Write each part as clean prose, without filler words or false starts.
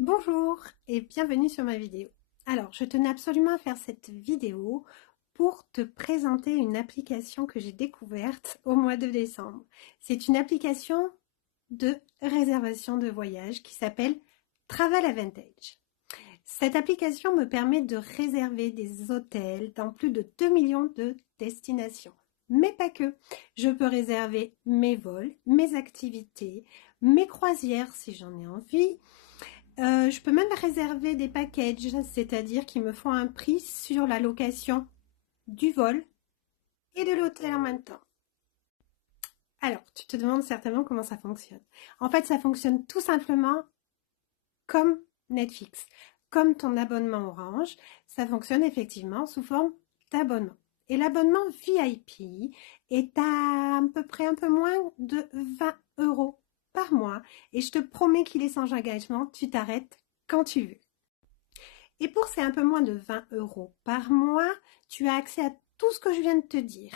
Bonjour et bienvenue sur ma vidéo. Alors, je tenais absolument à faire cette vidéo pour te présenter une application que j'ai découverte au mois de décembre. C'est une application de réservation de voyage qui s'appelle Travel Advantage. Cette application me permet de réserver des hôtels dans plus de 2 millions de destinations. Mais pas que. Je peux réserver mes vols, mes activités, mes croisières si j'en ai envie. Je peux même réserver des packages, c'est-à-dire qu'ils me font un prix sur la location du vol et de l'hôtel en même temps. Alors, tu te demandes certainement comment ça fonctionne. En fait, ça fonctionne tout simplement comme Netflix, comme ton abonnement Orange. Ça fonctionne effectivement sous forme d'abonnement. Et l'abonnement VIP est à peu près un peu moins de 20 euros par mois. Et je te promets qu'il est sans engagement, tu t'arrêtes quand tu veux. Et pour ces un peu moins de 20 euros par mois, tu as accès à tout ce que je viens de te dire.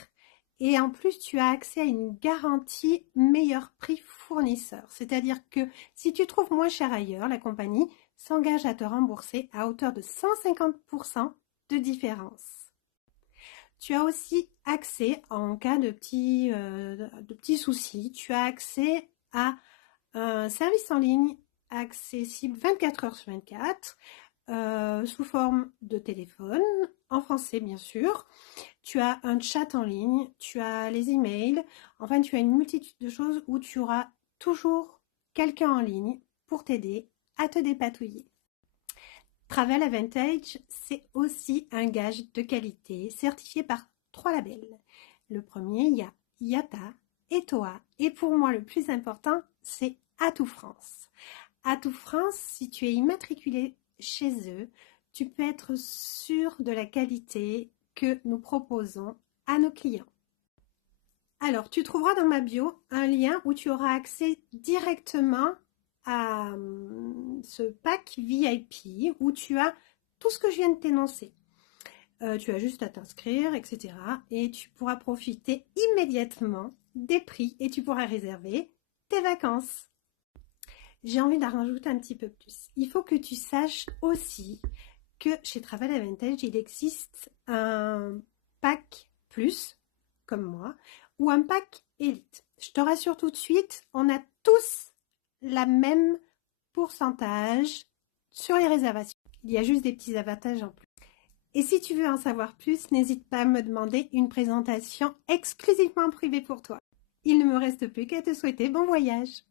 Et en plus, tu as accès à une garantie meilleur prix fournisseur. C'est-à-dire que si tu trouves moins cher ailleurs, la compagnie s'engage à te rembourser à hauteur de 150% de différence. Tu as aussi accès, en cas de petits soucis, tu as accès à un service en ligne accessible 24 heures sur 24, sous forme de téléphone, en français bien sûr. Tu as un chat en ligne, tu as les emails, enfin tu as une multitude de choses où tu auras toujours quelqu'un en ligne pour t'aider à te dépatouiller. Travel Advantage, c'est aussi un gage de qualité certifié par 3 labels. Le premier, il y a IATA et TOA. Et pour moi, le plus important, c'est Atout France. Atout France, si tu es immatriculé chez eux, tu peux être sûr de la qualité que nous proposons à nos clients. Alors, tu trouveras dans ma bio un lien où tu auras accès directement à ce pack VIP où tu as tout ce que je viens de t'énoncer. Tu as juste à t'inscrire, etc. Et tu pourras profiter immédiatement des prix et tu pourras réserver tes vacances. J'ai envie d'en rajouter un petit peu plus. Il faut que tu saches aussi que chez Travel Advantage, il existe un pack plus, comme moi, ou un pack élite. Je te rassure tout de suite, on a tous la même pourcentage sur les réservations. Il y a juste des petits avantages en plus. Et si tu veux en savoir plus, n'hésite pas à me demander une présentation exclusivement privée pour toi. Il ne me reste plus qu'à te souhaiter bon voyage.